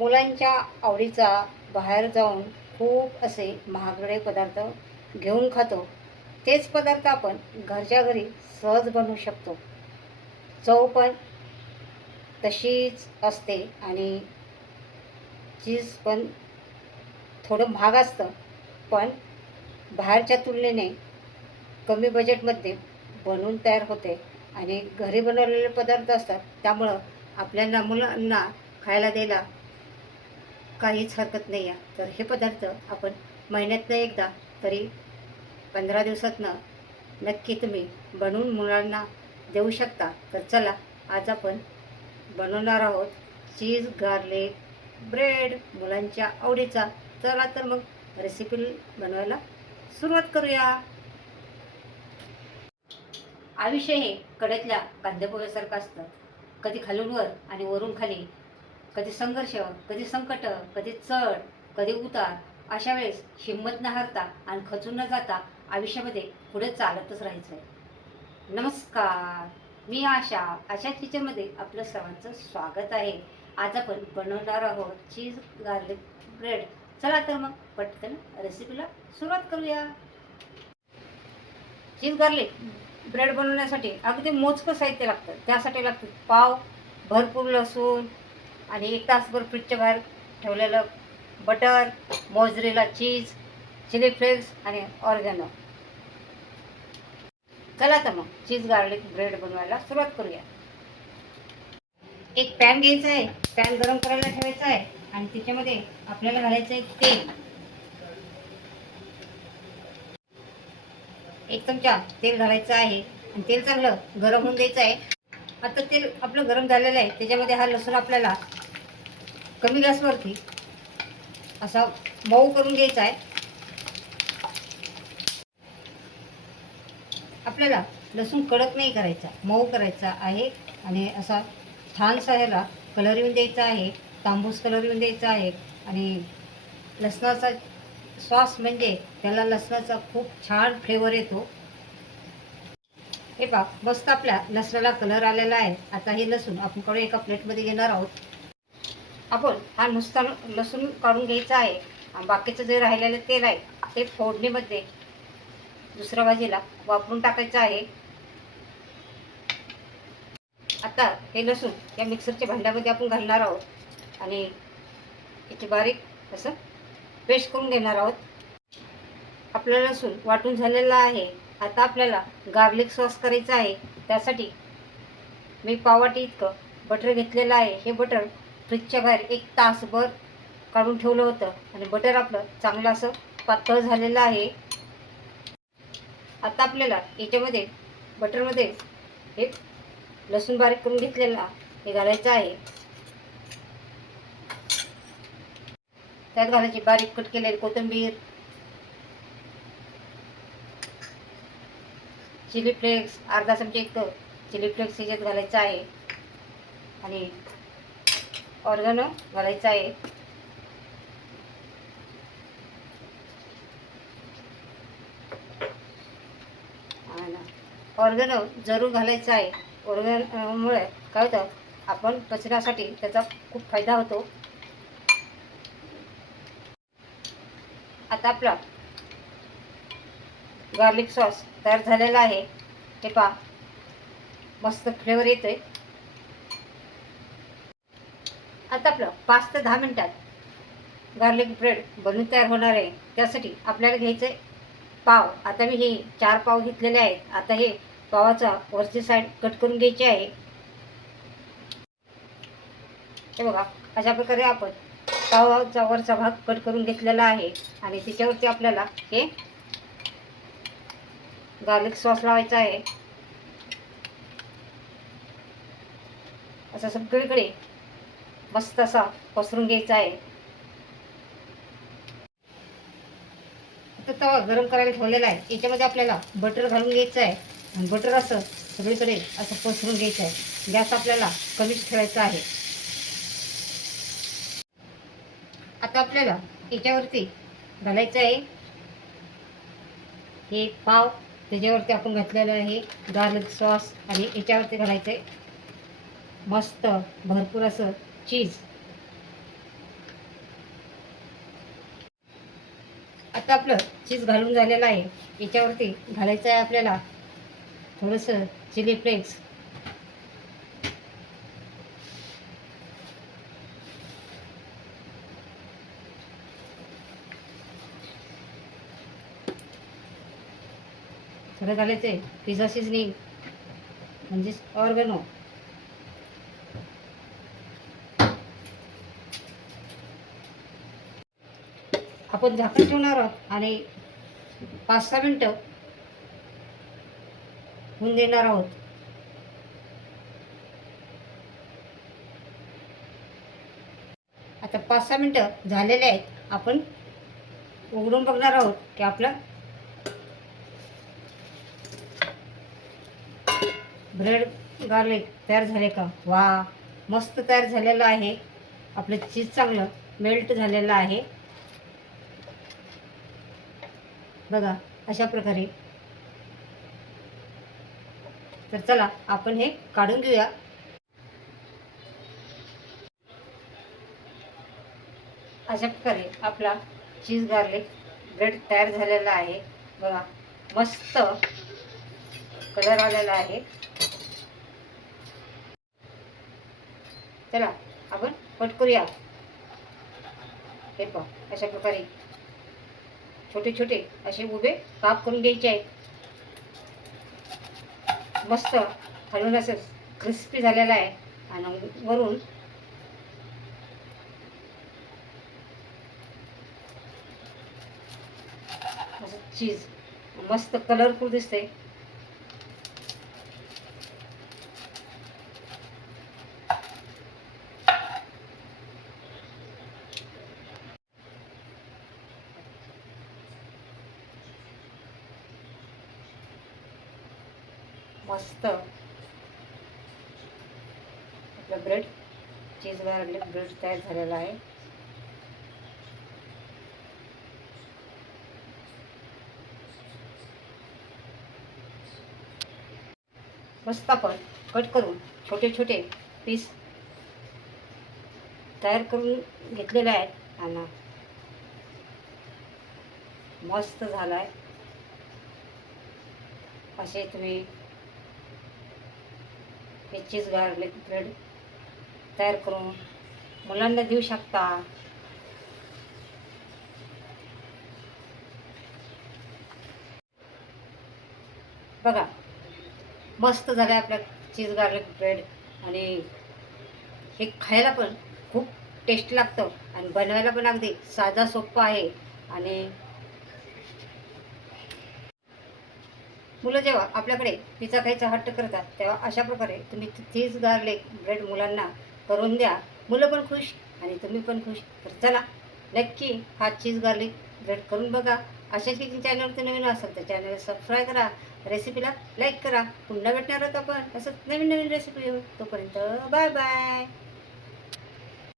मुलांच्या आवडीचा बाहेर जाऊन खूप असे महागडे पदार्थ घेऊन खातो. तेच पदार्थ आपण घरच्या घरी सहज बनवू शकतो. चव पण तशीच असते आणि चीज पण थोडं महाग असतं, पण बाहेरच्या तुलनेने कमी बजेटमध्ये बनवून तयार होते आणि घरी बनवलेले पदार्थ असतात. त्यामुळं आपल्याला मुलांना खायला द्यायला काहीच हरकत नाही आहे. तर हे पदार्थ आपण महिन्यातनं एकदा तरी 15 दिवसातनं नक्की तुम्ही बनवून मुलांना देऊ शकता. तर चला, आज आपण बनवणार आहोत चीज गार्लिक ब्रेड, मुलांच्या आवडीचा. चला तर मग रेसिपी बनवायला सुरुवात करूया. आयुष्य हे कडेतल्या कांदेपोह्यासारखं असतं. कधी खालून वर आणि वरून खाली, कधी संघर्ष, कधी संकट, कधी चढ, कधी उतार. अशा वेळेस हिंमत न हारता आणि खचून न जाता आयुष्यामध्ये पुढे चालतच राहायचं आहे. नमस्कार, मी आशा किचनमध्ये आपलं सर्वांचं स्वागत आहे. आज आपण बनवणार आहोत चीज गार्लिक ब्रेड. चला तर मग पटकन रेसिपीला सुरुवात करूया. चीज गार्लिक ब्रेड बनवण्यासाठी अगदी मोजकं साहित्य लागतं. त्यासाठी लागतं पाव, भरपूर लसूण आणि 1 तासभर फ्रीजच्या बाहेर ठेवलेलं बटर, मोझरेला चीज, चिली फ्लेक्स आणि ऑर्गॅनो. चला तर मग चीज गार्लिक ब्रेड बनवायला सुरुवात करूया. एक पॅन घ्यायचा आहे. पॅन गरम करायला ठेवायचा आहे आणि त्याच्यामध्ये आपल्याला घालायचं आहे तेल. 1 चमचा तेल घालायचं आहे आणि तेल चांगलं गरम होऊन द्यायचं आहे. आता तेल आपलं गरम झालेलं आहे. त्याच्यामध्ये हा लसूण आपल्याला कमी गॅसवरती असा मऊ करून घ्यायचा आहे. आपल्याला लसूण कडक नाही करायचा, मऊ करायचा आहे आणि असा छानसा ह्याला कलर येऊन द्यायचा आहे, तांबूस कलर येऊन द्यायचा आहे. आणि लसणाचा सॉस म्हणजे त्याला लसणाचा खूप छान फ्लेवर येतो. हे पहा, मस्त आपल्या लसणाला कलर आलेला आहे. आता हे लसूण आपण कडे एका प्लेटमध्ये घेणार आहोत. आपण हा नुसता लसूण काढून घ्यायचा आहे आणि बाकीचं जे राहिलेलं तेल आहे ते फोडणीमध्ये दुसऱ्या भाजीला वापरून टाकायचं आहे. आता हे लसूण या मिक्सरच्या भांड्यामध्ये आपण घालणार आहोत आणि याची बारीक असं पेस्ट करून घेणार आहोत. आपलं लसूण वाटून झालेलं आहे. आता आपल्याला गार्लिक सॉस करायचं आहे. त्यासाठी मी पाववाटी इतकं बटर घेतलेलं आहे. हे बटर फ्रीजच्या बाहेर 1 तासभर काढून ठेवलं होतं आणि बटर आपलं चांगलं असं पातळ झालेलं आहे. आता आपल्याला याच्यामध्ये बटरमध्ये हे लसूण बारीक करून घेतलेला हे घालायचं आहे. त्यात घालायची बारीक कट केलेली कोथिंबीर, चिली फ्लेक्स अर्धा चमचा इतकं चिली फ्लेक्स ह्याच्यात घालायचं आहे आणि ऑर्गॅनो घालायचं आहे. ऑर्गॅनो जरूर घालायचं आहे. ऑर्गॅनोमुळे काय होतं, आपण पचनासाठी त्याचा खूप फायदा होतो. आता आपला गार्लिक सॉस तयार झालेला आहे. हे पहा, मस्त फ्लेवर येतोय. आता आपलं 5 ते 10 मिनिटात गार्लिक ब्रेड बनवून तयार होणार आहे. त्यासाठी आपल्याला घ्यायचं आहे पाव. आता मी हे 4 पाव घेतलेले आहेत. आता हे पावाचा वरची साईड कट करून घ्यायची आहे. हे बघा, अशा प्रकारे आपण पावाचा वरचा भाग कट करून घेतलेला आहे आणि त्याच्यावरती आपल्याला हे गार्लिक सॉस लावायचा आहे. असं सगळीकडे मस्त असा पसरून घ्यायचा आहे. आता तवा गरम करायला ठेवलेला आहे. याच्यामध्ये आपल्याला बटर घालून घ्यायचं आहे आणि बटर असं सगळीकडे असं पसरून घ्यायचं आहे. गॅस आपल्याला कमीच ठेवायचा आहे. आता आपल्याला याच्यावरती घालायचं आहे हे पाव. त्याच्यावरती आपण घातलेलं आहे गार्लिक सॉस आणि याच्यावरती घालायचं आहे मस्त भरपूर असं चीज. आपलं चीज घालून झालेलं आहे. याच्यावरती घालायचं आहे आपल्याला थोडंसं चिली फ्लेक्स. थोडं घालायचं आहे पिझ्झा सीझनिंग म्हणजेच ऑर्गनो. आपण झाकण ठेवणार आहोत आणि 5-6 मिनटं होऊन देणार आहोत. आता 5-6 मिनटं झालेले आहेत. आपण उघडून बघणार आहोत की आपला ब्रेड गार्लिक तयार झाले का. वा, मस्त तयार झालेलं आहे. आपलं चीज चांगलं मेल्ट झालेलं आहे बघा अशा प्रकारे. तर चला आपण हे काढून घेऊया. अशा प्रकारे आपला चीज गार्लिक ब्रेड तयार झालेला आहे बघा. मस्त कलर आलेला आहे. चला आपण कट करूया. हे पहा अशा प्रकारे छोटे छोटे असे उभे काप करून घ्यायचे आहेत. मस्त खालून असं क्रिस्पी झालेला आहे आणि वरून असं चीज मस्त कलरफुल दिसते. मस्त आपलं ब्रेड चीज गार्लिक ब्रेड तयार झालेला आहे. मस्त आपण कट करून छोटे छोटे पीस तयार करून घेतलेले आहेत आणि मस्त झाला आहे. असे तुम्ही हे चीज गार्लिक ब्रेड तयार करून मुलांना देऊ शकता. बघा मस्त झालं आपल्या चीज गार्लिक ब्रेड आणि हे खायला पण खूप टेस्ट लागतं आणि बनवायला पण अगदी साधा सोपं आहे. आणि मुलं जेव्हा आपल्याकडे पिझ्झा खायचा हट्ट करतात तेव्हा अशा प्रकारे तुम्ही चीज गार्लिक ब्रेड मुलांना करून द्या. मुलं पण खुश आणि तुम्ही पण खुश. तर चला नक्की हा चीज गार्लिक ब्रेड करून बघा. अशाच की चॅनलवरती नवीन असेल तर चॅनल सबस्क्राईब करा, रेसिपीला लाईक करा. पुन्हा भेटणार आहोत आपण असंच नवीन नवीन रेसिपी. तोपर्यंत बाय बाय.